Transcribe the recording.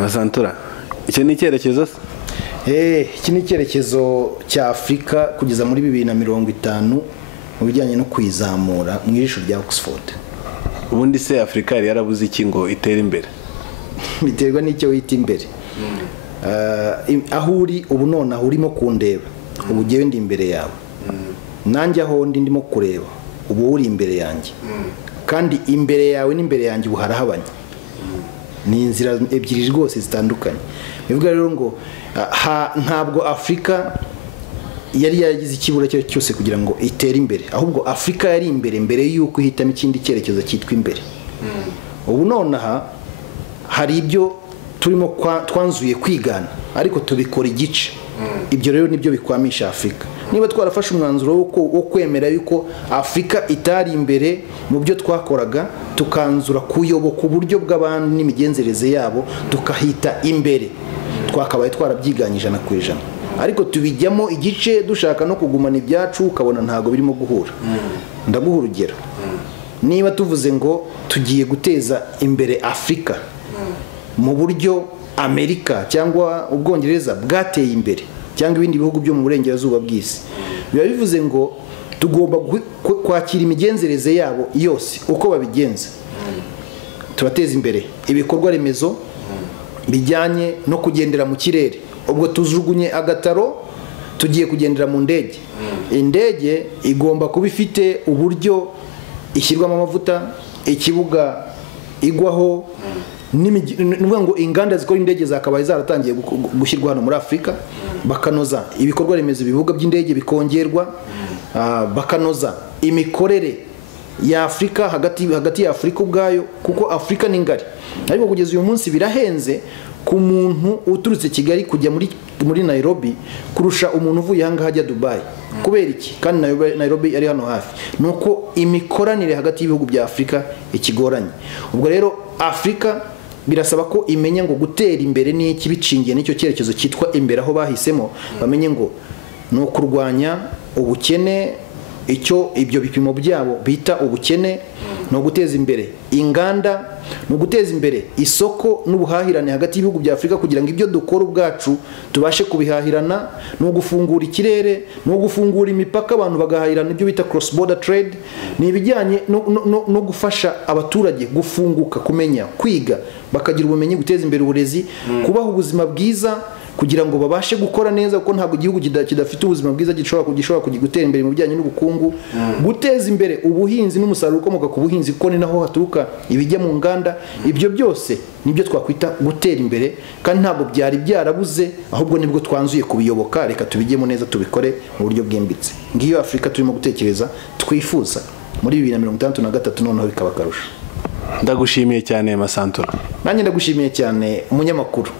Masantura, icyo ni icyerekezo se? Iki ni icyerekezo cya Afurika kugeza muri 2050 mu bijyanye no kwizamura mu ijisho rya Oxford. Ubundi se Afurika yari yarabuze iki ngo itere imbere? Biterwa n'icyo wita imbere. Aho uri ubu none aho urimo kundeba, ubu ngewe ndi imbere yawe. Nanjye aho ndimo kureba, ubu uri imbere yanjye. Kandi imbere yawe n'imbere yanjye ubu harahabanye. Ni inzira ebyiri rwose zitandukanye. Bivuga rero ngo ntabwo Afurika yari yagize ikibura cyose kugira ngo itere imbere, ahubwo Afurika yari imbere mbere y'uko ihitamo ikindi cyerekezo cyitwa imbere. Ubu nonaha hari ibyo turimo twanzuye kwigana, ariko tubikora igice. Ibyo rero nibyo bikwamisha Afurika. Niba twarafashe umwanzuro wo kwemera yuko Afurika itari imbere mu byo twakoraga, tukanzura kuyoboka uburyo bw'abandi n'imigenzereze yabo, tukahita imbere, twakabaye twarabyiganye 100%. Ariko tubijyamo igice dushaka no kugumana ibyacu, ukabona ntago birimo guhura. Ndaguha urugero. Niba tuvuze ngo tugiye guteza imbere Afurika mu buryo Amerika cyangwa Ubwongereza bwateye imbere, cyangwa ibindi bihugu byo mu burengerazuba bw'isi, biba bivuze ngo tugomba kwakira imigenzereze yabo yose uko babigenza. Turateza imbere ibikorwa remezo bijyanye no kugendera mu kirere. Ubwo tujugunye agataro, tugiye kugendera mu ndege. Indege igomba kuba ifite uburyo ishyirwamo amavuta, ikibuga igwaho, nuvuga ngo inganda zikora indege zakabaye zaratangiye gushyirwa hano muri Afurika, bakanoza ibikorwa remezo, ibibuga by'indege bikongerwa, bakanoza imikorere ya Afurika hagati ya Afurika ubwayo, kuko Afurika ni ngari. Ariko kugeza uyu munsi birahenze ku muntu uturutse Kigali kujya muri Nairobi kurusha umuntu uvuye hanga hajya Dubai. Kubera iki? Kandi Nairobi ari hano hafi. Nuko imikoranire hagati y'ibihugu bya Afurika ikigoranye. Ubwo rero Afurika birasaba ko imenya ngo gutera imbere ni iki, bicingiye n'icyo cyerekezo cyitwa imbere aho bahisemo. Bamenye ngo no kurwanya ubukene, icyo ibyo bipimo byabo bita ubukene, no guteza imbere inganda, no guteza imbere isoko n'ubuhahirane hagati y'ibihugu bya Afurika kugira ngo ibyo dukora ubwacu tubashe kubihahirana, no gufungura ikirere, no gufungura imipaka abantu bagahahirana, ibyo bita cross border trade. Ni ibijyanye no gufasha abaturage gufunguka, kumenya, kwiga, bakagira ubumenyi, guteza imbere uburezi, kubaho ubuzima bwiza kugira ngo babashe gukora neza, kuko ntabwo igihugu kidafite ubuzima bwiza gishobora gutera imbere mu bijyanye n'ubukungu. Guteza imbere ubuhinzi n'umusaruro ukomoka ku buhinzi, kuko ni naho haturuka ibijya mu nganda. Ibyo byose nibyo twakwita gutera imbere, kandi ntabwo byari byarabuze, ahubwo nibwo twanzuye kubiyoboka. Reka tubijyemo neza, tubikore mu buryo bwimbitse. Ngiyo Afurika turimo gutekereza, twifuza muri 2063 noneho bikaba akarusho. Ndagushimiye cyane Masantura. Nanjye ndagushimiye cyane umunyamakuru.